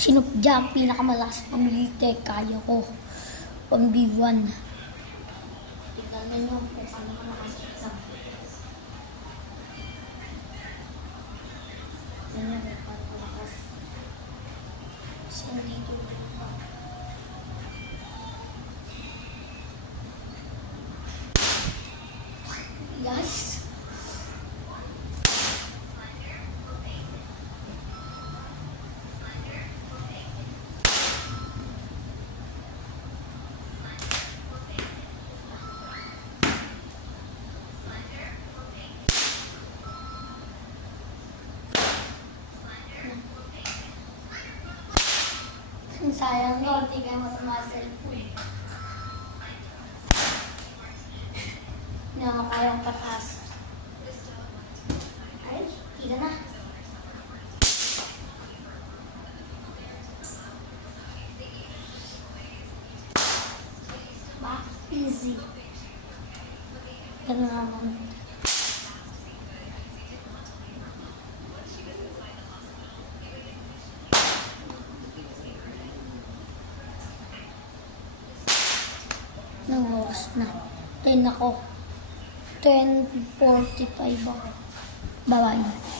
Sino dyan pinakamalakas pamilite? Kaya ko. 1v1. Tignan nyo kung paano ka nakasita. Ganyan kung paano ka nakas. Sino dito? Guys. Sayang no, hindi kayo mas-cellphone. Hindi ako kayang patas. Ay, kita na. Ba, easy. Ganun naman. Nang oras na. 10 ako. 10:45 ako. Bye-bye.